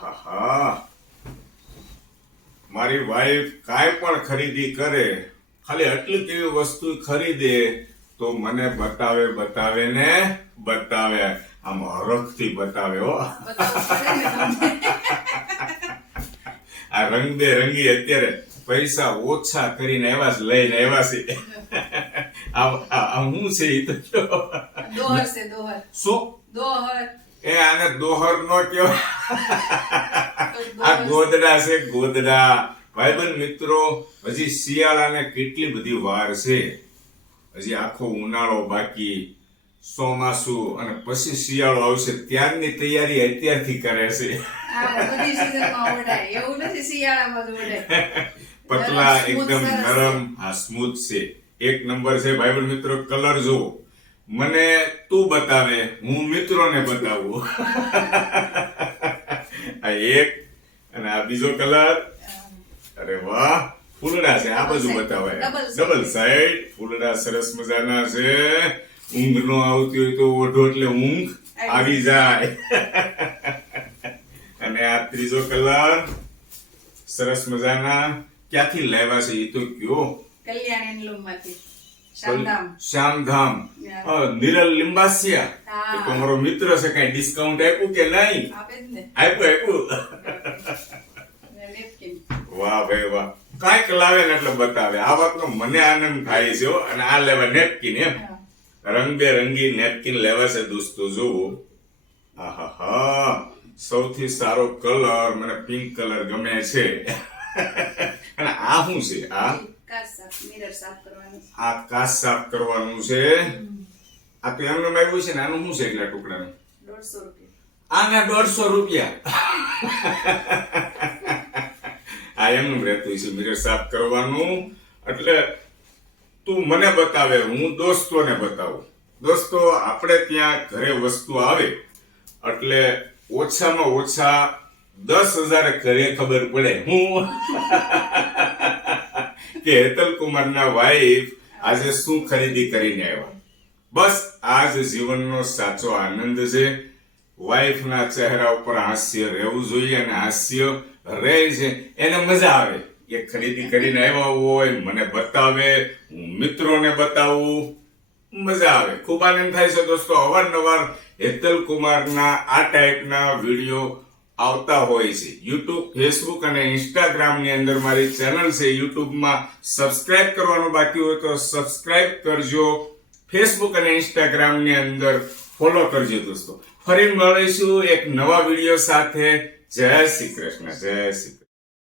આહાહા, મારી વાઈફ કાંઈ પણ ખરીદી કરે, ખાલી આટલી કેવી વસ્તુ ખરીદે તો મને બતાવે બતાવે ને બતાવે, આમ હરખથી બતાવે હો. આ રંગબેરંગી અત્યારે પૈસા ઓછા કરીને આવ્યા છે, લઈને આવ્યા છે. આ હું છે એ તો કયો? દોહર છે, દોહર. શું? દોહર. એ આને દોહર નો કયો, આ ગોદડા છે, ગોદડા. ભાઈબંધ મિત્રો, હજી શિયાળાને કેટલી બધી વાર છે. હજી આખો ઉનાળો બાકી, ચોમાસું અને પછી શિયાળો આવશે. ત્યારની તૈયારી અત્યારથી કરે છે. બધી સીઝનમાં ઓઢાય, એવું નથી શિયાળામાં જ ઓઢાય. પતલા, smooth, એકદમ સરસ નરમ, આ સ્મૂથ છે. એક નંબર છે. ભાઈબંધ મિત્રો, કલર જુઓ. મને તું બતાવે, હું મિત્રોને બતાવું. આ એક અને આ બીજો કલર. અરે વાહ, ફૂલડા છે. આ બાજુ બતાવે, ડબલ સાઈડ ફૂલડા સરસ મજાના છે. ઊંઘ નો આવતી હોય તો ઓઢો એટલે ઊંઘ આવી જાય. અને આ ત્રીજો કલર સરસ મજાના. ક્યાંથી લાવ્યા છે એ તો કયો? કલ્યાણ હેન્ડલૂમમાંથી. શામધામ. શ્યામધામ. નિરલ લિંબાસિયા. એ તો મારો મિત્ર છે. કઈ ડિસ્કાઉન્ટ આપ્યું કે નહીં? આપે જ ને. આપ્યું. નેપકિન. વાહ ભાઈ વાહ, કાંઈક લાવે ને એટલે બતાવે. આ વાતનો મને આનંદ થાય છે હો. અને આ લેવા નેપકિન, એમ રંગબેરંગી નેપકિન લેવા છે દોસ્તો. જુઓ, આહાહા, સૌથી સારો કલર મને પિંક કલર ગમે છે. અને આ શું છે? આ કાચ સાફ, મિરર સાફ કરવાનું. આ કાચ સાફ કરવાનું છે. આ તો એમનું આવ્યું છે ને. આનું શું છે એટલા ટુકડાનું? 150 રૂપિયા. આના 150 રૂપિયા. આ એમનું રહેતું છે મિરર સાફ કરવાનું. એટલે તું મને બતાવે, હું દોસ્તોને બતાવું. દોસ્તો, આપણે ત્યાં ઘરે વસ્તુ આવે એટલે ઓછામાં ઓછા 10,000 ઘરે ખબર પડે હું કે હેતલ કુમારના વાઈફ આજે શું ખરીદી કરીને આવ્યા. બસ આ જ જીવનનો સાચો આનંદ છે. વાઈફના ચહેરા ઉપર હાસ્ય રહેવું જોઈએ, અને હાસ્ય રહે છે એને મજા આવે. એ ખરીદી કરીને આવ્યા હોય, મને બતાવે, હું મિત્રોને બતાવું, મજા આવે. ખૂબ આનંદ થાય છે દોસ્તો. અવારનવાર હેતલ કુમારના આ ટાઈપના વિડીયો આવતા હોય છે. યુટ્યુબ, ફેસબુક અને ઇન્સ્ટાગ્રામની અંદર મારી ચેનલ છે. યુટ્યુબમાં સબસ્ક્રાઇબ કરવાનું બાકી હોય તો સબસ્ક્રાઇબ કરજો. ફેસબુક અને ઇન્સ્ટાગ્રામની અંદર ફોલો કરજો દોસ્તો. ફરી મળીશું એક નવા વિડીયો સાથે. જય શ્રી કૃષ્ણ, જય શ્રી કૃષ્ણ.